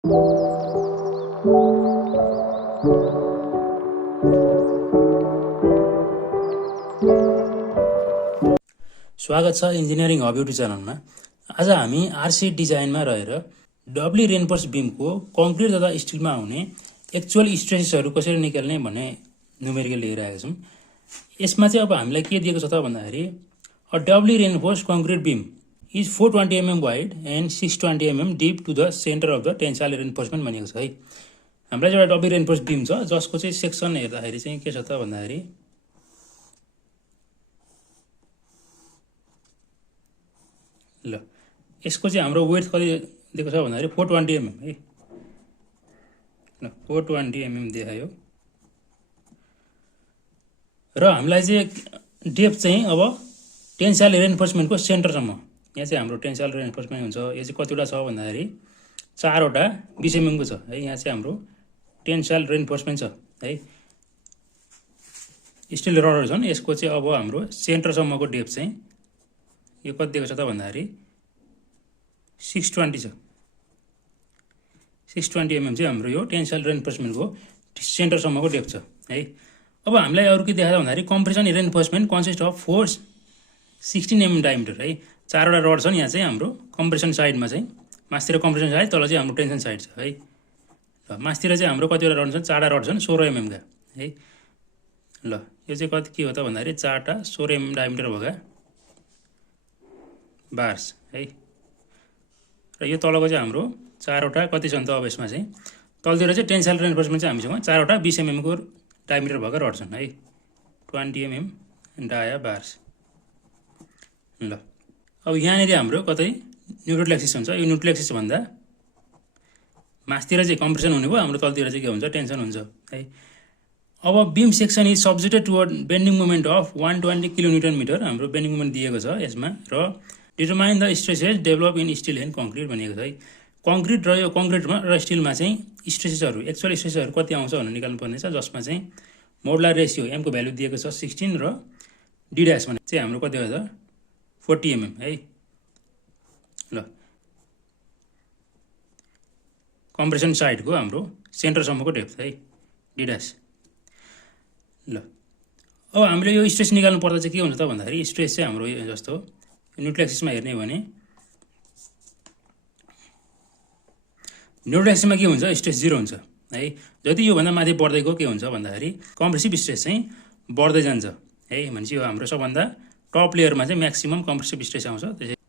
स्वागत छ engineering hub YouTube च्यानलमा। आज हामी आरसी डिजाइनमा रहेर डब्ली रेन्फोर्स बीमको कङ्क्रिट तथा स्टिलमा आउने एक्चुअल स्ट्रेसेसहरू कसरी निकाल्ने भन्ने न्युमेरिकल लिइरहेका छौँ। यसमा चाहिँ अब हामीलाई के दिएको छ त भन्दाखेरि a doubly reinforced concrete beam is 420 mm wide and 620 mm deep to the centre of the tensile reinforcement भनिएको छ है। हामीलाई एउटा डब्ली रेन्फोर्स बीम छ जसको चाहिँ सेक्सन हेर्दाखेरि चाहिँ के छ त भन्दाखेरि ल यसको चाहिँ हाम्रो वेट कति दिएको छ भन्दाखेरि 420 mm है। ल 420 mm देखायो र हामीलाई चाहिँ डेप्थ चाहिँ अब टेन्साइल रेन्फोर्समेन्टको सेन्टरसम्म यहाँ चाहिँ हाम्रो टेन्साइल रेन्फोर्समेन्ट हुन्छ। यो चाहिँ कतिवटा छ भन्दाखेरि 4वटा 20 mm को छ है। यहाँ चाहिँ हाम्रो टेन्साइल रेन्फोर्समेन्ट छ है। स्टिल रडर छन्, यसको चाहिँ अब हाम्रो सेन्टरसम्मको डेप्थ चाहिँ यो कति दिएको छ त भन्दाखेरि 620 छ। 620 mm चाहिँ हाम्रो यो टेन्साइल रेन्फोर्समेन्टको सेन्टरसम्मको डेप्थ छ है। अब हामीलाई अरू के देखाएको भन्दाखेरि compression reinforcement consist of 416 mm diameter है। 4वटा रड छन् यहाँ चाहिँ हाम्रो कम्प्रेसन साइडमा चाहिँ, मासतिर कम्प्रेसन साइड, तल चाहिँ हाम्रो टेन्सन साइड छ है। ल मासतिर चाहिँ हाम्रो कतिवटा रड छन्, 4वटा रड छन् 16 mm का है। ल यो चाहिँ कति के हो त भन्दाखेरि 4टा 16 mm डायमिटर भएका बार्स है। र यो तलको चाहिँ हाम्रो 4वटा कति छन् त अब यसमा चाहिँ तलतिर चाहिँ टेन्साइल रेन्फोर्समेन्ट चाहिँ हामीसँग 4वटा 20 mm को डायमिटर भएका रड छन् है। 20 mm डाया बार्स। ल अब यहाँनिर हाम्रो कतै न्युट्रल एक्सिस हुन्छ। यो न्युट्रल एक्सिस भन्दा मासतिर चाहिँ कम्प्रेसन हुने भयो, हाम्रो तलतिर चाहिँ के हुन्छ टेन्सन हुन्छ है। अब beam section is subjected toward bending moment of 120 kilonewton metre हाम्रो बेन्डिङ मोमेन्ट दिएको छ यसमा। र determine the stresses develop in steel and concrete भनिएको छ है। कङ्क्रिट र यो कङ्क्रिटमा र स्टिलमा चाहिँ स्ट्रेसेसहरू एक्चुअल स्ट्रेसेसहरू कति आउँछ भनेर निकाल्नु पर्नेछ, जसमा चाहिँ मोडुलर रेसियो एमको भ्यालु दिएको छ 16 र डी ड्यास भने चाहिँ हाम्रो कति हो त 40 mm है। ल कम्प्रेसन साइडको हाम्रो सेन्टरसम्मको डेप्थ है डी ड्यास। ल अब हामीले यो स्ट्रेस निकाल्नु पर्दा चाहिँ के हुन्छ त भन्दाखेरि स्ट्रेस चाहिँ हाम्रो यो जस्तो न्युट्रल एक्सिसमा हेर्ने हो भने न्युट्रल एक्सिसमा के हुन्छ स्ट्रेस 0 हुन्छ है। जति योभन्दा माथि बढ्दै गयो के हुन्छ भन्दाखेरि कम्प्रेसिभ स्ट्रेस चाहिँ बढ्दै जान्छ है। भनेपछि यो हाम्रो सबभन्दा टप लेयरमा चाहिँ म्याक्सिमम कम्प्रेसिभ स्ट्रेस आउँछ।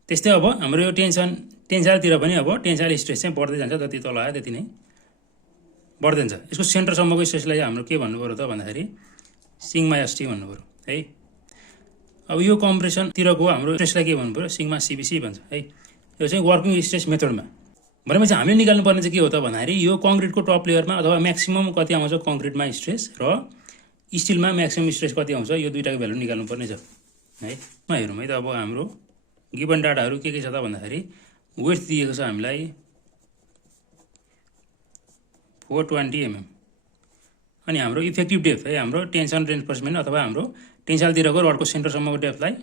त्यस्तै अब हाम्रो यो टेन्साइलतिर पनि अब टेन्साइल स्ट्रेस चाहिँ बढ्दै जान्छ, जति तल आयो त्यति नै बढ्दै जान्छ। यसको सेन्टरसम्मको स्ट्रेसलाई हाम्रो के भन्नु पर्यो त भन्दाखेरि सिग्मा एसटी भन्नु पर्यो है। अब यो कम्प्रेसनतिरको हाम्रो स्ट्रेसलाई के भन्नु पर्यो सिग्मा सिबिसी भन्छ है। यो चाहिँ वर्किङ स्ट्रेस मेथडमा भनेपछि हामीले निकाल्नु पर्ने चाहिँ के हो त भन्दाखेरि यो कङ्क्रिटको टप लेयरमा अथवा म्याक्सिमम कति आउँछ कङ्क्रिटमा स्ट्रेस र स्टिलमा म्याक्सिमम स्ट्रेस कति आउँछ यो दुईटाको भ्यालु निकाल्नु पर्ने छ है। हेरौँ है त अब हाम्रो गिभन डाटाहरू के छ त भन्दाखेरि वेट दिएको छ हामीलाई 420 mm अनि हाम्रो इफेक्टिभ डेप्थ है हाम्रो टेन्सन रेन्फोर्समेन्ट अथवा हाम्रो टेन्साइलतिरको रडको सेन्टरसम्मको डेप्थलाई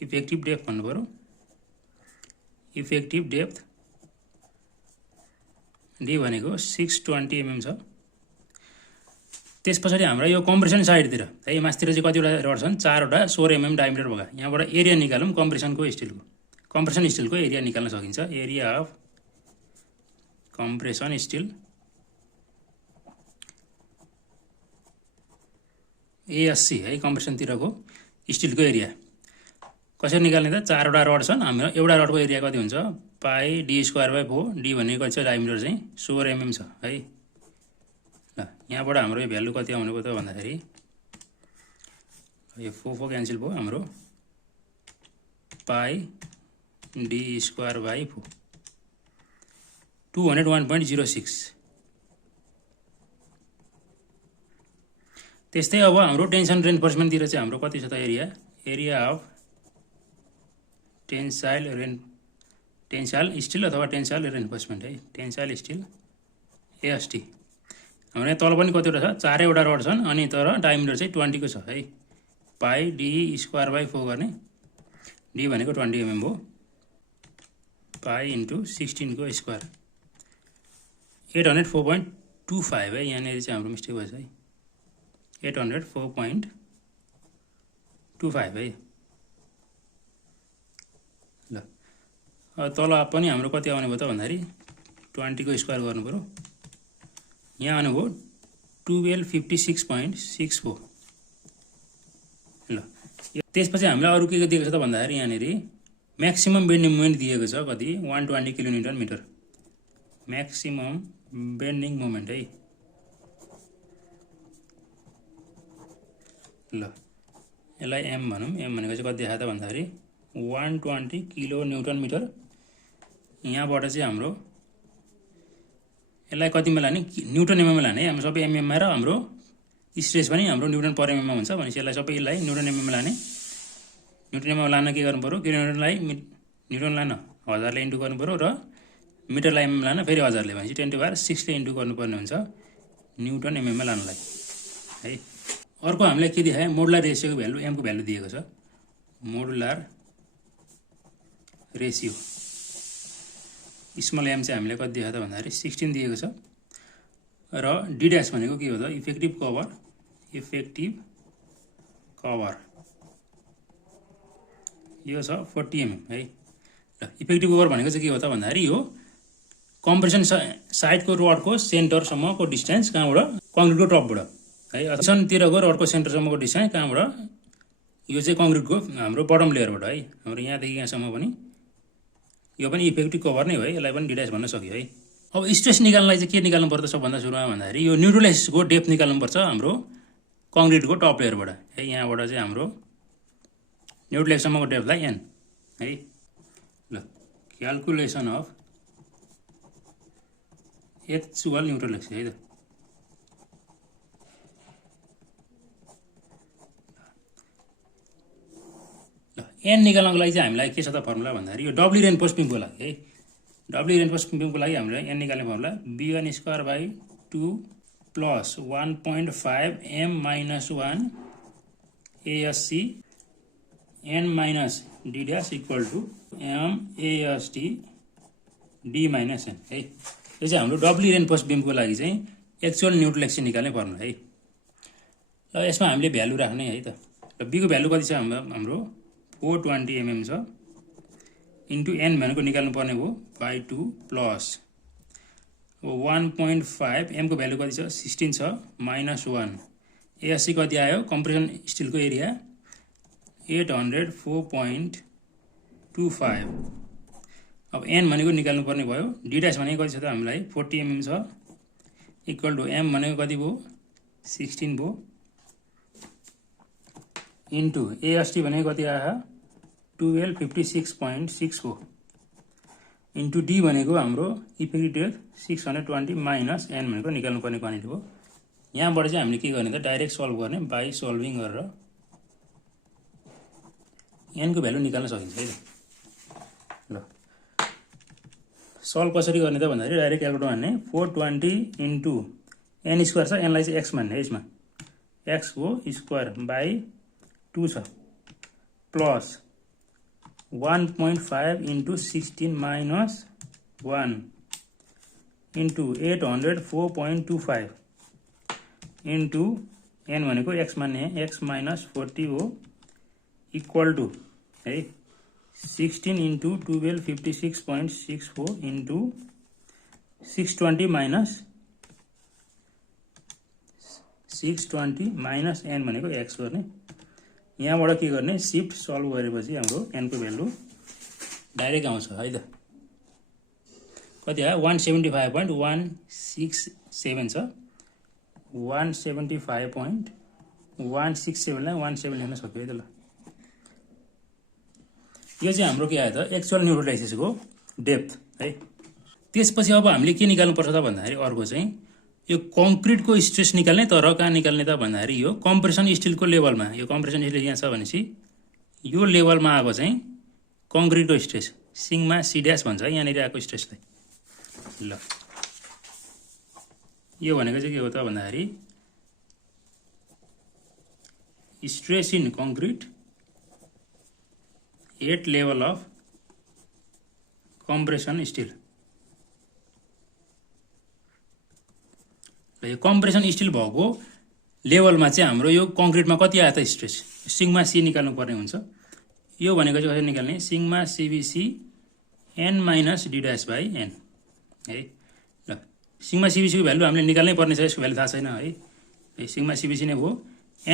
इफेक्टिभ डेप्थ भन्नु पर्यो। इफेक्टिभ डेप्थ डी भनेको 620 mm छ। त्यस पछाडि हाम्रो यो कम्प्रेसन साइडतिर है मासतिर चाहिँ कतिवटा रड छन् 4वटा 16 mm डायमिटर भएका। यहाँबाट एरिया निकालौँ कम्प्रेसन स्टिलको एरिया निकाल्न सकिन्छ। Area of compression still ASC है। कम्प्रेसनतिरको स्टिलको एरिया कसरी निकाल्ने त 4वटा रड छन्, हाम्रो एउटा रडको एरिया कति हुन्छ पाई डी स्क्वायर बाई 4। डी भनेको कति छ डायमिटर चाहिँ 16 mm छ है। ल यहाँबाट हाम्रो यो भ्यालु कति आउने भयो त भन्दाखेरि यो 4 क्यान्सल भयो, हाम्रो पाई डी स्क्वायर बाई 4 201.06। त्यस्तै अब हाम्रो टेन्सन रेन्फोर्समेन्टतिर चाहिँ हाम्रो कति छ त एरिया अफ टेन्साइल स्टिल अथवा टेन्साइल रेन्फोर्समेन्ट है। टेन्साइल स्टिल एएसटी हाम्रो यहाँ तल पनि कतिवटा छ 4वटा रड छन् अनि तर डायमिटर चाहिँ 20 को छ है। पाई डी स्क्वायर बाई 4 गर्ने डी भनेको 20 mm हो, पाई इन्टु 16 को स्क्वायर 804.25 है, यहाँनिर चाहिँ हाम्रो मिस्टेक भएछ है, 804.25 है। ल तल पनि हाम्रो कति आउने भयो त भन्दाखेरि 20 को स्क्वायर गर्नु पर्यो, यहाँ आउनु भयो 1256.64। ल त्यसपछि हामीलाई अरु के दिएको छ त भन्दाखेरि यहाँनिर म्याक्सिमम बेन्डिङ मोमेन्ट दिएको छ कति 120 kilonewton metre, maximum bending moment है। ल यसलाई एम भनौँ, एम भनेको चाहिँ कति देखायो त भन्दाखेरि 120 किलो न्युटन मिटर। यहाँबाट चाहिँ हाम्रो यसलाई कतिमा लाने, न्युटन एमएममा लाने है, हाम्रो सबै एमएममा र हाम्रो स्ट्रेस पनि हाम्रो न्युटन पर एमएममा हुन्छ भनेपछि यसलाई सबैलाई न्युटन एमएममा लाने। न्युटन एमएममा लान के गर्नु पर्यो, किलोमिटरलाई न्युटन लान 1000 ले इन्टु गर्नु पर्यो र मिटरलाई एमएम लान फेरि 1000 ले, भनेपछि 10⁻6 ले इन्टु गर्नुपर्ने हुन्छ न्युटन एमएममा लानलाई है। अर्को हामीलाई के देखायो, मोडुलर रेसियोको भ्यालु, एम को भ्यालु दिएको छ, मोडुलर रेसियो स्मल एम चाहिँ हामीले कति दिएको त भन्दाखेरि 16 दिएको छ र डी ड्यास भनेको के हो त, इफेक्टिभ कभर, इफेक्टिभ कभर यो छ 40 mm है। ल इफेक्टिभ कभर भनेको चाहिँ के हो त भन्दाखेरि यो कम्प्रेसन साइडको रडको सेन्टरसम्मको डिस्टेन्स कहाँबाट, कङ्क्रिटको टपबाट है, सेन्टरतिरको रडको सेन्टरसम्मको डिस्टेन्स कहाँबाट, यो चाहिँ कङ्क्रिटको हाम्रो बटम लेयरबाट है, हाम्रो यहाँदेखि यहाँसम्म पनि यो पनि इफेक्टिभ कभर नै हो है, यसलाई पनि डिटेल्स भन्न सकियो है। अब स्ट्रेस निकाल्नलाई चाहिँ के निकाल्नु पर्छ सबभन्दा सुरुमा भन्दाखेरि यो न्युट्रलाइसिसको डेप्थ निकाल्नुपर्छ हाम्रो कङ्क्रिटको टप लेयरबाट है, यहाँबाट चाहिँ हाम्रो न्युट्रलाइसिससम्मको डेप्थलाई एन है। ल क्याल्कुलेसन अफ एक्चुअल न्युट्रलाइसिस है त, एन निकाल्नको लागि चाहिँ हामीलाई के छ त फर्मुला भन्दाखेरि यो डब्ली रेन्फोर्स पिमको लागि है, डब्ली रेन्फोर्स पिमको लागि हामीले एन निकाल्ने formula b1² plus 1.5 m minus 1 ASC n minus d dash equal to m AST d minus n है। यो चाहिँ हाम्रो डब्ली रेन्फोर्स बिमको लागि चाहिँ एक्चुअल न्युट्रलाइसिस निकाल्ने फर्मुला है। ल यसमा हामीले भ्यालु राख्ने है त। ल b को भ्यालु कति छ हाम्रो 420 mm छ, इन्टु n भनेको निकाल्नु पर्ने भयो बाई 2 प्लस 1.5 m को भ्यालु कति छ 16 छ, माइनस 1 ASC कति आयो, कम्प्रेसन स्टिलको एरिया 804.25। अब n भनेको निकाल्नु पर्ने भयो, d ड्यास भनेको कति छ त हामीलाई 40 mm छ, इक्वल टु m भनेको कति भयो 16 भयो, इन्टु AST भनेको कति आयो 1256.64, इन्टु d भनेको हाम्रो इफेक्टिभ 620 माइनस n भनेको निकाल्नु पर्ने क्वान्टिटी हो। यहाँबाट चाहिँ हामीले के गर्ने त डाइरेक्ट सल्भ गर्ने, बाई सल्भिङ गरेर n को भ्यालु निकाल्न सकिन्छ है। ल सल्भ कसरी गर्ने त भन्दाखेरि डाइरेक्ट क्यालकुलेटर हान्ने, 420 इन्टु n स्क्वायर छ, n लाई चाहिँ x मान्ने है, यसमा x को स्क्वायर बाई 2 छ, plus 1.5 into 16 minus 1 into 804.25 into n भनेको x मान्ने x माइनस 40 हो, इक्वल टु है 16 into 1256.64 into 620 minus 620 minus n भनेको x गर्ने। यहाँबाट के गर्ने, शिफ्ट सल्भ गरेपछि हाम्रो n को भ्यालु डाइरेक्ट आउँछ है त, कति आयो 175.167 छ, 175.167 लाई 17 लेख्न सक्यो है त। ल यो चाहिँ हाम्रो के आयो त एक्चुअल न्युट्रलाइसिसको डेप्थ है। त्यसपछि अब हामीले के निकाल्नु पर्छ त भन्दाखेरि अर्को चाहिँ यो कङ्क्रिटको स्ट्रेस निकाल्ने, तर कहाँ निकाल्ने त भन्दाखेरि यो कम्प्रेसन स्टिलको लेभलमा, यो कम्प्रेसन स्टिल यहाँ छ भनेपछि यो लेभलमा आएको चाहिँ कङ्क्रिटको स्ट्रेस सिग्मा सी ड्यास भन्छ यहाँनिर आएको स्ट्रेसलाई। ल यो भनेको चाहिँ के हो त भन्दाखेरि stress in concrete at level of compression steel यो कम्प्रेसन स्टिल भएको लेभलमा चाहिँ हाम्रो यो कङ्क्रिटमा कति आयो त स्ट्रेस सिग्मा सी निकाल्नु पर्ने हुन्छ यो भनेको चाहिँ कसरी निकाल्ने sigma CBC n minus d dash by n है ल सिग्मा सीबीसी को भ्यालु हामीले निकाल्नै पर्ने छ यसको भ्यालु थाहा छैन है सिग्मा सीबीसी नै भयो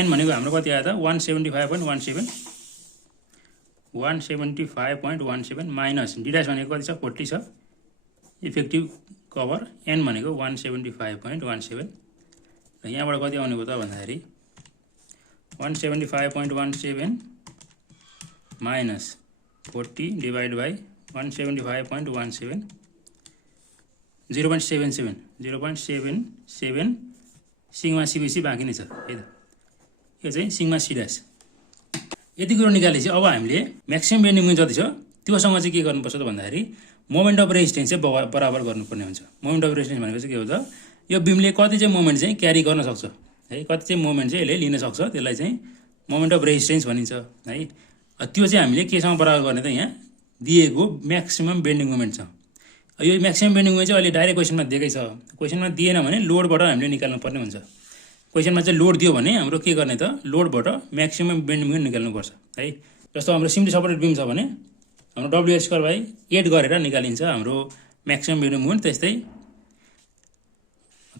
n भनेको हाम्रो कति आयो त 175.17 माइनस d ड्यास भनेको कति छ 40 छ इफेक्टिभ कभर n भनेको 175.17 र यहाँबाट कति आउने भयो त भन्दाखेरि 175.17 minus 40 divide by 175.17 0.77 sigma CBC बाँकी नै छ है त यो चाहिँ सिग्मा सी ड्यास यति कुरो निकालेपछि अब हामीले म्याक्सिमम बेन्डिङ मोमेन्ट जति छ त्योसँग चाहिँ के गर्नुपर्छ त भन्दाखेरि मोमेन्ट अफ रेजिस्टेन्स चाहिँ बराबर गर्नुपर्ने हुन्छ मोमेन्ट अफ रेजिस्टेन्स भनेको चाहिँ के हो त यो बिमले कति चाहिँ मोमेन्ट चाहिँ क्यारी गर्न सक्छ है कति चाहिँ मोमेन्ट चाहिँ यसले लिन सक्छ त्यसलाई चाहिँ मोमेन्ट अफ रेजिस्टेन्स भनिन्छ है त्यो चाहिँ हामीले केसँग बराबर गर्ने त यहाँ दिएको म्याक्सिमम बेन्डिङ मोमेन्ट छ यो म्याक्सिमम बेन्डिङ मोमेन्ट चाहिँ अहिले डाइरेक्ट क्वेसनमा दिएकै छ क्वेसनमा दिएन भने लोडबाट हामीले निकाल्नु पर्ने हुन्छ क्वेसनमा चाहिँ लोड दियो भने हाम्रो के गर्ने त लोडबाट म्याक्सिमम बेन्डिङ मोमेन्ट निकाल्नुपर्छ है जस्तो हाम्रो सिम्पली सपोर्टेड बिम छ भने हाम्रो WS स्क्वायर बाई 8 गरेर निकालिन्छ हाम्रो म्याक्सिमम बेन्डिङ मोमेन्ट त्यस्तै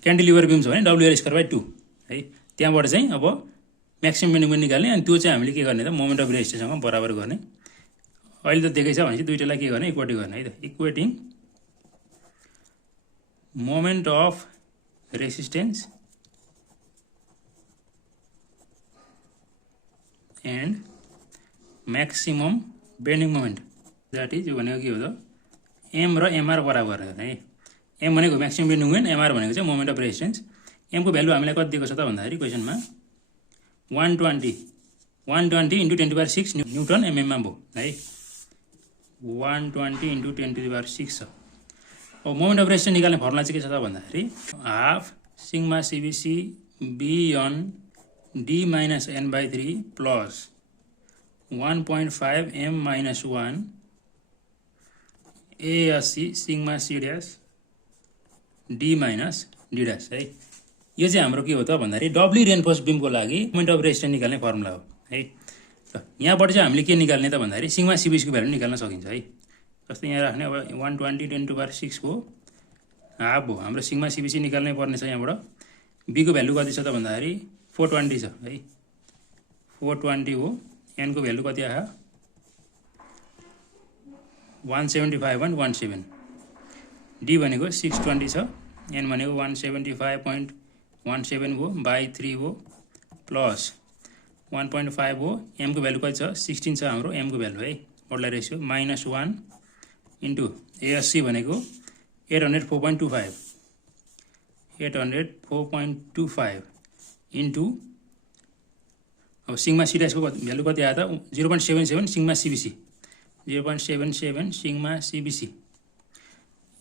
क्यान्टिलिभर बिम छ भने WL स्क्वायर बाई 2 है त्यहाँबाट चाहिँ अब म्याक्सिमम बेन्डिङ मोमेन्ट निकाल्ने अनि त्यो चाहिँ हामीले के गर्ने त मोमेन्ट अफ रेजिस्टेन्ससँग बराबर गर्ने अहिले त देखेछ भने चाहिँ दुईटालाई के गर्ने इक्वेटिङ गर्ने है त equating moment of resistance and maximum bending moment that is यो भनेको के हो त एम र एमआर बराबर है एम भनेको म्याक्सिमम बेन्डिङ मोमेन्ट एमआर भनेको चाहिँ मोमेन्ट अफ रेजिस्टेन्स एमको भ्यालु हामीलाई कति दिएको छ त भन्दाखेरि क्वेसनमा 120 into 10⁶ न्युटन एमएममा भयो है 120 into 10⁶ छ अब मोमेन्ट अफ रेजिस्टेन्स निकाल्ने फर्मुला चाहिँ के छ त भन्दाखेरि half sigma CBC B on D minus N by 3 plus 1.5 M minus 1 ASC sigma C dash D minus D dash है यो चाहिँ हाम्रो के हो त भन्दाखेरि डब्ली रेनफोर्स बिमको लागि मोमेन्ट अफ रेजिस्टेन्स निकाल्ने फर्मुला हो है यहाँबाट चाहिँ हामीले के निकाल्ने त भन्दाखेरि सिग्मा सीबीसी को भ्यालु निकाल्न सकिन्छ है जस्तै यहाँ राख्ने अब 120 10⁶ को हाफ हो हाम्रो सिग्मा सीबीसी निकाल्नै पर्ने छ यहाँबाट बी को भ्यालु कति छ त भन्दाखेरि 420 छ है 420 हो एन को भ्यालु कति आयो 175.17 डी भनेको 620 छ एन भनेको 175.17 हो बाई 3 हो प्लस 1.5 हो एम को भ्यालु कति छ 16 छ हाम्रो एम को भ्यालु है मोडलाई रेसियो माइनस 1 इन्टु एएससी भनेको 804.25 इन्टु अब सिग्मा सी ड्यासको भ्यालु कति आयो त 0.77 sigma CBC 0.77 sigma CBC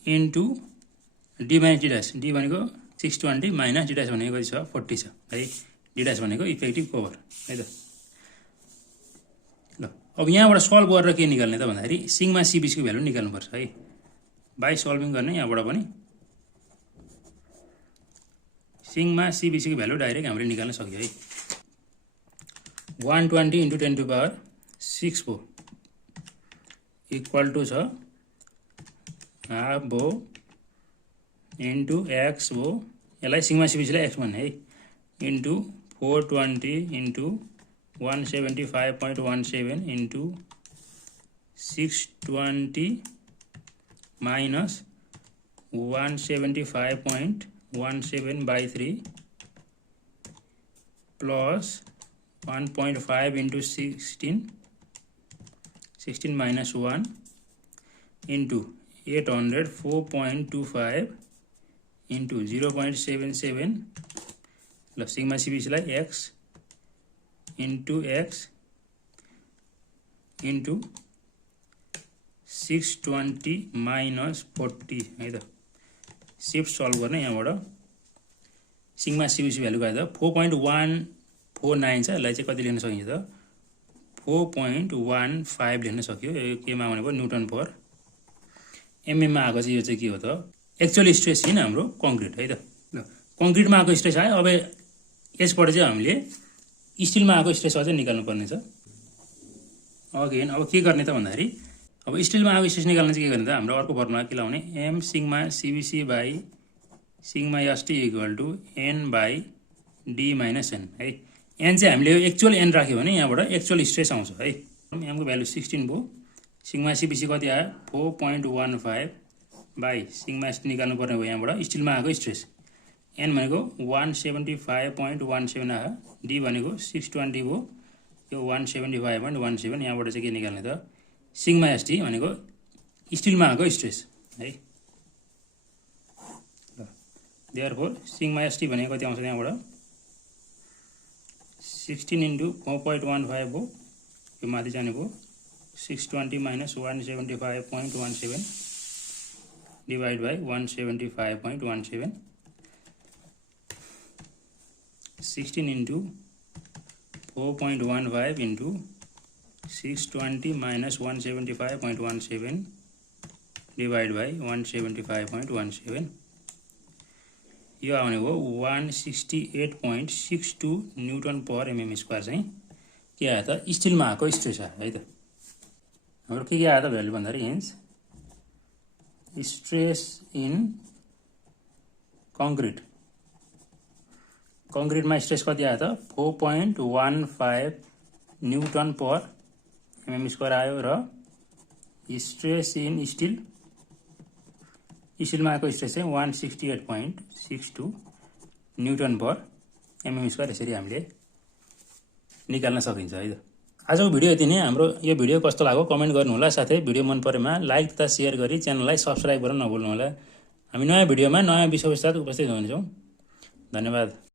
into D minus D dash D भनेको 620 माइनस डी ड्यास भनेको कति छ 40 छ है डी ड्यास भनेको इफेक्टिभ कभर है त ल अब यहाँबाट सल्भ गरेर के निकाल्ने त भन्दाखेरि सिग्मा सीबीसी को भ्यालु निकाल्नुपर्छ है बाई सल्भिङ गर्ने यहाँबाट पनि सिग्मा सीबीसी को भ्यालु डाइरेक्ट हामीले निकाल्न सक्यो है 120 into 10⁶ भयो इक्वल टु छ हाफ भयो इन्टु एक्स भयो यसलाई सिग्मा सीबीसीलाई एक्स भन्ने है into 420 into 175.17 into 620 minus 175.17 by 3 plus 1.5 into 16 minus 1 into 804.25 into 0.77 plus sigma CBC like x into x into 620 minus 40 है त शिफ्ट सल्भ गर्ने यहाँबाट सिग्मा सीबीसी भ्यालु गर्दा 4.149 छ यसलाई चाहिँ कति लेख्न सकिन्छ त 4.15 लेख्न सक्यो यो केमा आउने भयो न्युटन पर एमएम मा आएको चाहिँ यो चाहिँ के हो त एक्चुअल स्ट्रेस इन हाम्रो कंक्रीट है त कङ्क्रिटमा आएको स्ट्रेस आयो। अब यसबाट चाहिँ हामीले स्टिलमा आएको स्ट्रेस अझै निकाल्नु पर्ने छ। अगेन अब के गर्ने त भन्दाखेरि अब स्टिलमा आएको स्ट्रेस निकाल्न चाहिँ के गर्ने त हाम्रो अर्को फर्मुला के लाउने M sigma CBC by sigma ST equal to N by D minus N है। एन चाहिँ हामीले एक्चुअल एन राख्यो भने यहाँबाट एक्चुअल स्ट्रेस आउँछ है। एमको भ्यालु 16 भयो। सिग्मा सिबिसी कति आयो 4.15 बाई सिग्मा एसटी निकाल्नु पर्ने भयो यहाँबाट स्टिलमा आएको स्ट्रेस। एन भनेको 175.17 आयो। डी भनेको 620 भयो। यो 175.17 यहाँबाट चाहिँ के निकाल्ने त सिग्मा एसटी भनेको स्टिलमा आएको स्ट्रेस है। देयरफोर सिग्मा एसटी भनेको कति आउँछ यहाँबाट 16 × 4.15 भयो। यो माथि जाने भयो 620 minus 175.17 divide by 175.17 16 × 4.15 into 620 minus 175.17 divided by 175.17 यो आउने हो 168.62 न्युटन पर एमएम स्क्वायर चाहिँ के आयो त स्टिलमा आएको स्ट्रेस आयो है त। हाम्रो के आयो त भ्यालु भन्दाखेरि हेन्स स्ट्रेस इन कङ्क्रिट कङ्क्रिटमा स्ट्रेस कति आयो त 4.15 न्युटन पर एमएम स्क्वायर आयो र स्ट्रेस इन स्टिलमा आएको स्ट्रेस चाहिँ 168.62 न्युटन पर एमएम स्क्वायर यसरी हामीले निकाल्न सकिन्छ है त। आजको भिडियो यति नै। हाम्रो यो भिडियो कस्तो लाग्यो कमेन्ट गर्नुहोला। साथै भिडियो मन परेमा लाइक तथा सेयर गरी च्यानललाई सब्स्क्राइब गर्न नभुल्नुहोला। हामी नयाँ भिडियोमा नयाँ विषयको साथ उपस्थित हुनेछौँ। धन्यवाद।